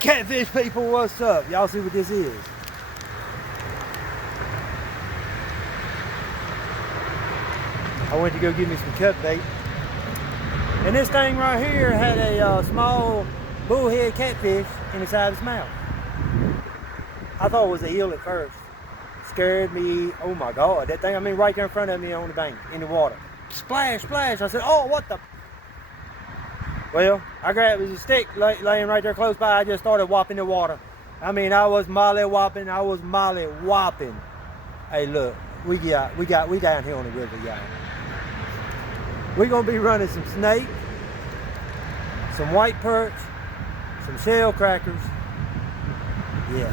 Catfish people, what's up? Y'all see what this is? I went to go get me some cut bait. And this thing right here had a small bullhead catfish inside its mouth. I thought it was an eel at first. Scared me. Oh my God, that thing, I mean right there in front of me on the bank, in the water. Splash, splash. I said, oh, what the? Well, I grabbed a stick laying right there close by. I just started whopping the water. I mean, I was molly whopping. Hey, look, we down here on the river, y'all. We're gonna be running some snake, some white perch, some shell crackers. Yeah,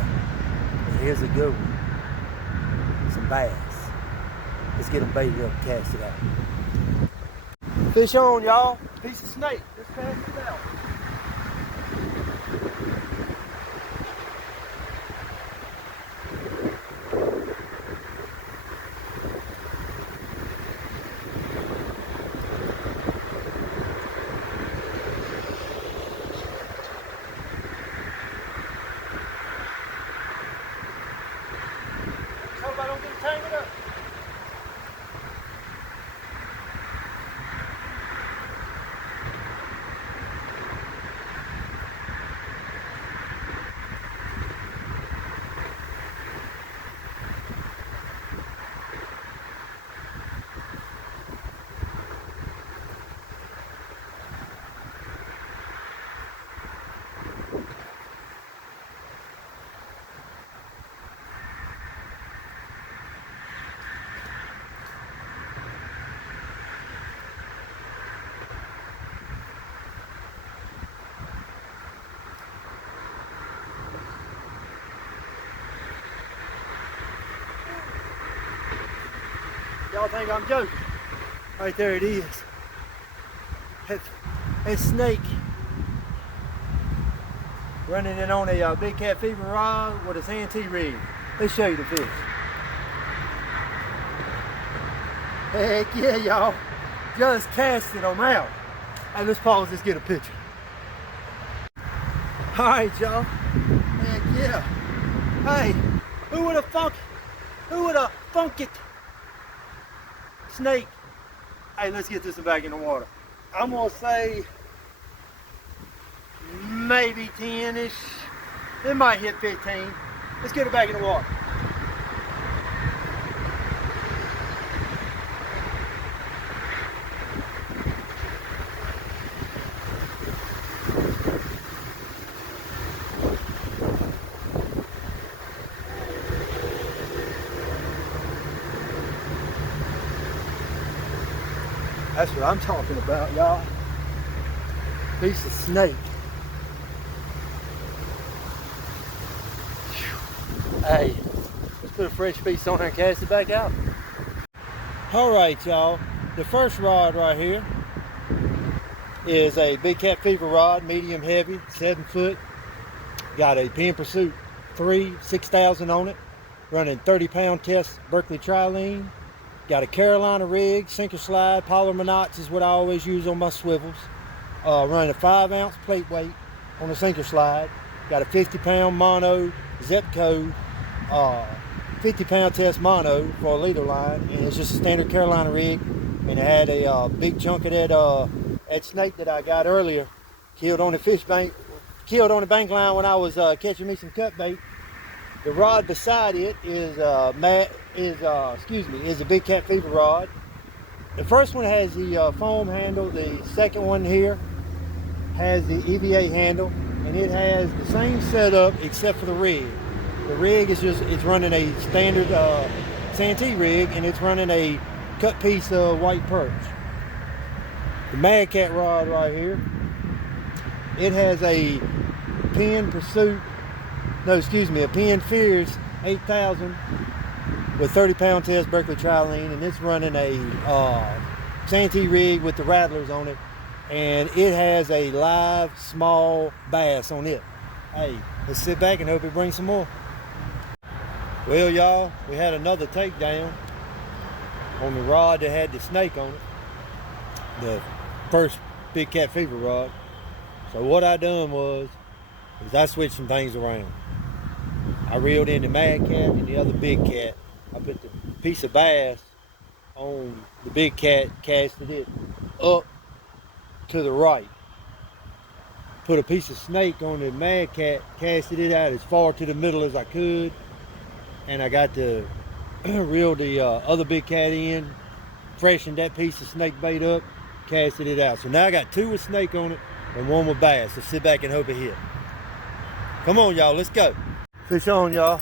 and here's a good one. Some bass. Let's get them baited up and cast it out. Fish on, y'all. Piece of snake. Let's cast it out. Hope I don't get tangled up. Y'all think I'm joking? Right there it is. That snake running it on a big cat fever rod with a santee rig. Let's show you the fish. Heck yeah, y'all. Just casted them out. Hey, let's pause this, get a picture. All right, y'all. Heck yeah. Hey, who would have funked it? Snake. Hey, let's get this one back in the water. I'm gonna say maybe 10-ish. It might hit 15. Let's get it back in the water. That's what I'm talking about, y'all. Piece of snake. Hey, let's put a fresh piece on there and cast it back out. All right, y'all. The first rod right here is a big cat fever rod, medium heavy, 7 foot. Got a Penn Pursuit 3, 6,000 on it. Running 30-pound test Berkley trilene. Got a Carolina rig, sinker slide, polymer knots is what I always use on my swivels. Running a 5-ounce plate weight on the sinker slide. Got a 50-pound mono Zepco, 50-pound test mono for a leader line, and it's just a standard Carolina rig. And it had a big chunk of that snake that I got earlier, killed on the bank line when I was catching me some cut bait. The rod beside it is a big cat fever rod. The first one has the foam handle. The second one here has the EVA handle, and it has the same setup except for the rig. The rig is it's running a standard santee rig, and it's running a cut piece of white perch. The Madkatz rod right here, it has a Penn Pursuit. A Penn Fierce 8,000 with 30-pound test Berkley trilene, and it's running a santee rig with the rattlers on it, and it has a live small bass on it. Hey, let's sit back and hope it brings some more. Well, y'all, we had another takedown on the rod that had the snake on it, the first big cat fever rod. So what I done was is I switched some things around. I reeled in the Madkatz and the other big cat. I put the piece of bass on the big cat, casted it up to the right. Put a piece of snake on the Madkatz, casted it out as far to the middle as I could, and I got to reel the other big cat in, freshened that piece of snake bait up, casted it out. So now I got 2 with snake on it and 1 with bass. So sit back and hope it hit. Come on, y'all, let's go. Fish on, y'all.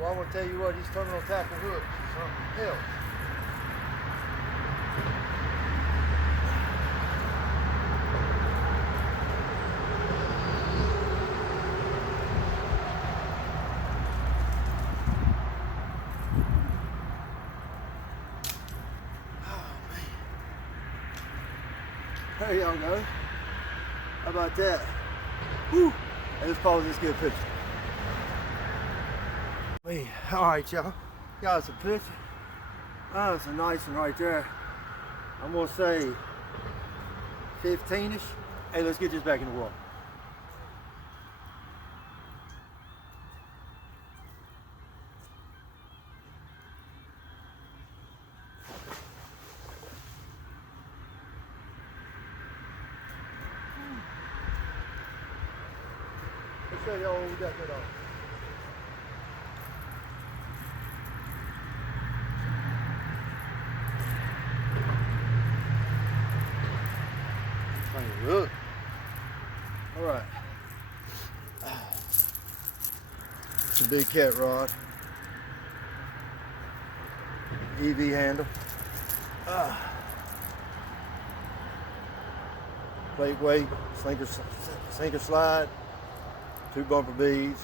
Well, I'm going to tell you what, he's turning on tackle hooks. Something else. There y'all go. How about that? Whew. Hey, let's pause this, get a picture. Hey, all right, y'all. Got us a picture. Oh, it's a nice one right there. I'm gonna say 15-ish. Hey, let's get this back in the water. Let's show y'all what we got that on. Look. All right. It's a big cat rod. EV handle. Plate weight, sinker slide, 2 bumper beads,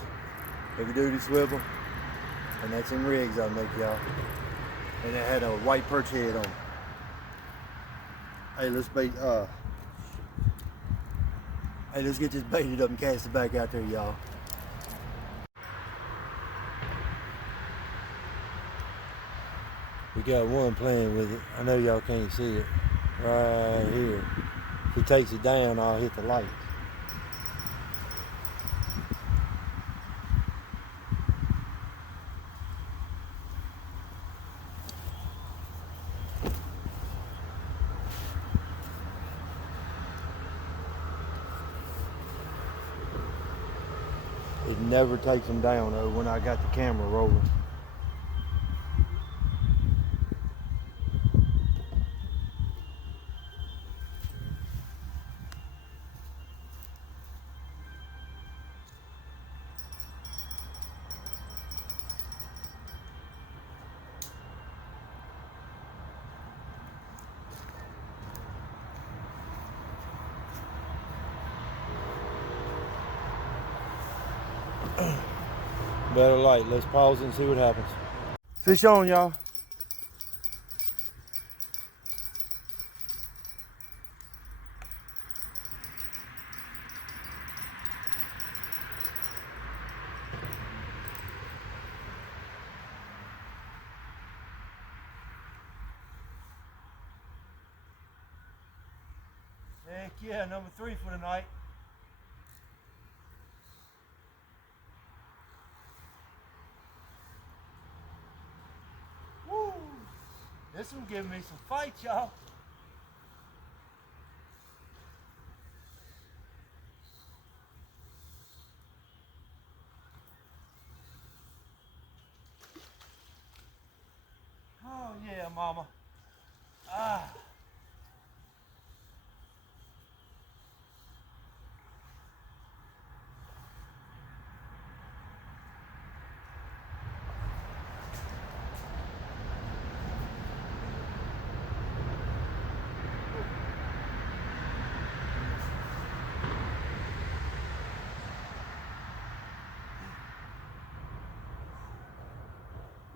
heavy duty swivel, and that's in rigs I make, y'all. And it had a white perch head on it. Hey, let's bait. Hey, let's get this baited up and cast it back out there, y'all. We got one playing with it. I know y'all can't see it. Right here. If he takes it down, I'll hit the light. It never takes them down though when I got the camera rolling. Better light. Let's pause and see what happens. Fish on, y'all. Heck yeah, number 3 for the night. Woo! This one giving me some fight, y'all. Oh yeah, mama. Ah.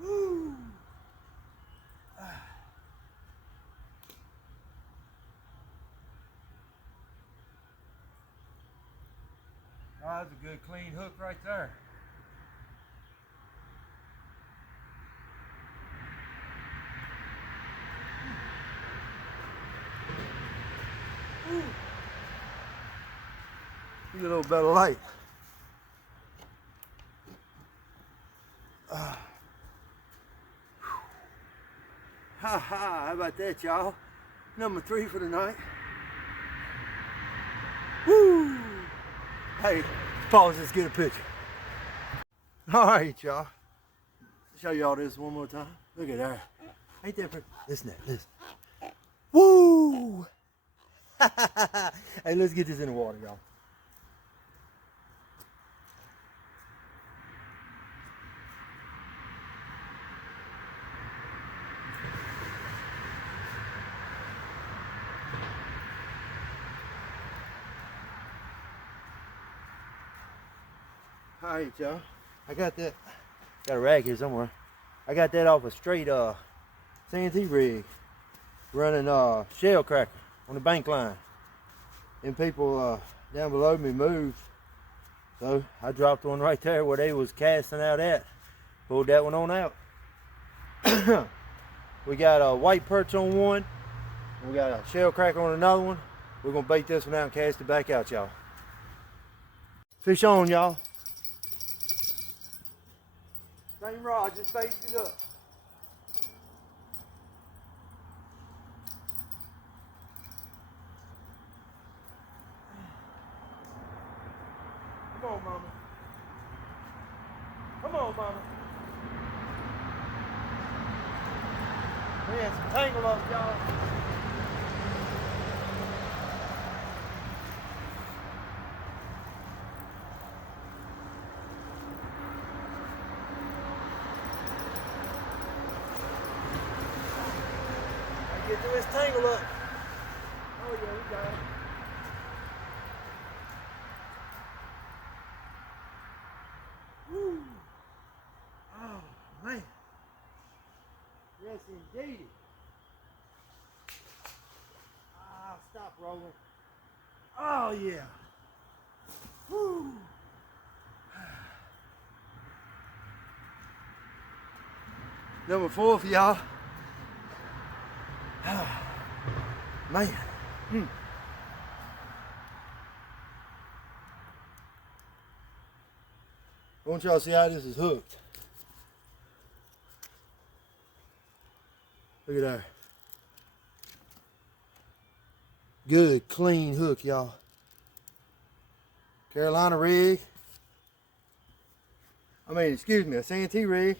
Woo. Ah. Oh, that's a good clean hook right there. Get a little better light. Ha ha, how about that, y'all? Number 3 for the night. Woo! Hey, pause this, get a picture. All right, y'all. Show y'all this one more time. Look at that. Ain't that pretty? Listen to that, listen. Woo! Hey, let's get this in the water, y'all. All right, y'all. I got that. Got a rag here somewhere. I got that off a straight CNT rig, running shell cracker on the bank line. And people down below me moved, so I dropped one right there where they was casting out at. Pulled that one on out. We got a white perch on one. We got a shell cracker on another one. We're gonna bait this one out and cast it back out, y'all. Fish on, y'all. Same rod, just bait it up. Come on, mama. Come on, mama. We had some tangle up, y'all. Get through this tangle up. Oh yeah, we got it. Woo. Oh man. Yes indeed. Ah, stop rolling. Oh yeah. Woo. Number 4 for y'all. Man. I want y'all to see how this is hooked. Look at that. Good, clean hook, y'all. Carolina rig. I mean, excuse me, a CNT rig.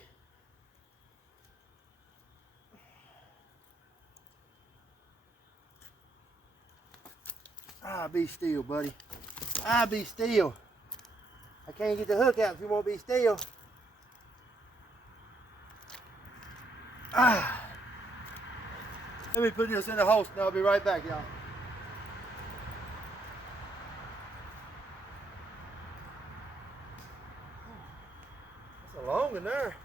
Ah, be still, buddy. Ah, be still. I can't get the hook out if you won't be still. Ah. Let me put this in the holster and I'll be right back, y'all. That's a long one there.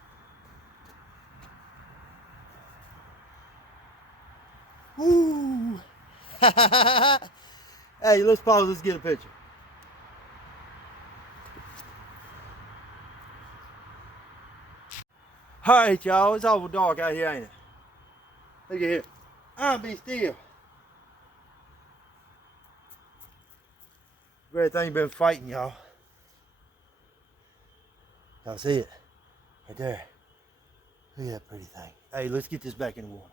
Woo! Hey, let's pause, let's get a picture. Alright, y'all, it's awful dark out here, ain't it? Look at here. I'll be still. Great thing been fighting, y'all. Y'all see it? Right there. Look at that pretty thing. Hey, let's get this back in the water.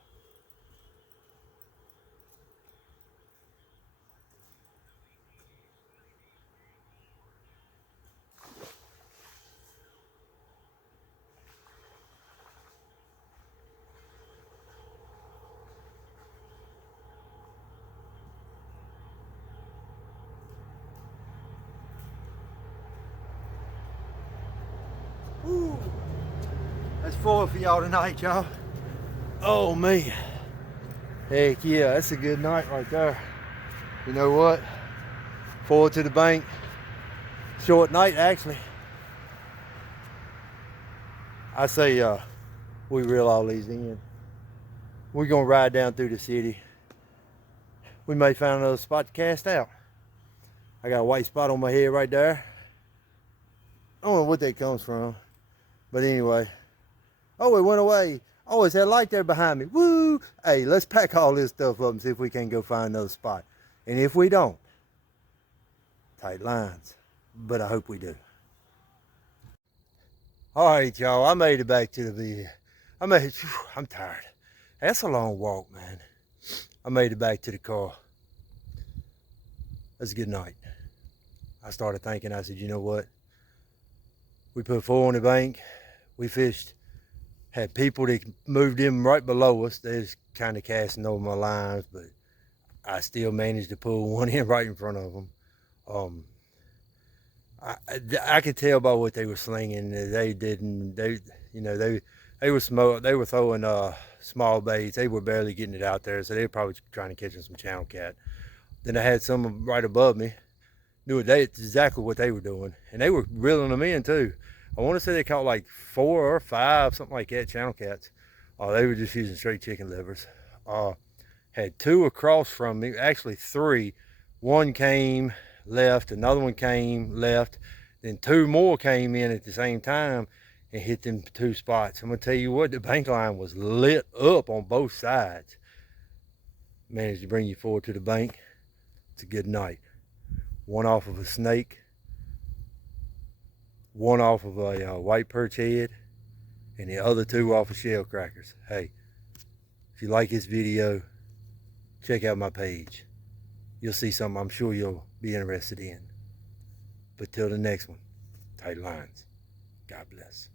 Woo. That's 4 for y'all tonight, y'all. Oh man. Heck yeah, that's a good night right there. You know what? 4 to the bank. Short night actually. I say we reel all these in. We're gonna ride down through the city. We may find another spot to cast out. I got a white spot on my head right there. I don't know what that comes from. But anyway, oh, it went away. Oh, it's that light there behind me. Woo! Hey, let's pack all this stuff up and see if we can go find another spot. And if we don't, tight lines. But I hope we do. All right, y'all. I made it back to the video. I'm tired. That's a long walk, man. I made it back to the car. That's a good night. I started thinking, I said, you know what? We put 4 on the bank. We fished, had people that moved in right below us. They was kind of casting over my lines, but I still managed to pull one in right in front of them. I could tell by what they were slinging. They were throwing small baits. They were barely getting it out there, so they were probably trying to catch some channel cat. Then I had some right above me. Knew exactly what they were doing, and they were reeling them in too. I want to say they caught like 4 or 5, something like that, channel cats. They were just using straight chicken livers. Had 2 across from me, actually 3. One came left, another one came left, then 2 more came in at the same time and hit them 2 spots. I'm gonna tell you what, the bank line was lit up on both sides. Managed to bring you 4 to the bank. It's a good night. 1 off of a snake, 1 off of a white perch head, and the other 2 off of shell crackers. Hey, if you like this video, check out my page. You'll see something I'm sure you'll be interested in. But till the next one, tight lines. God bless.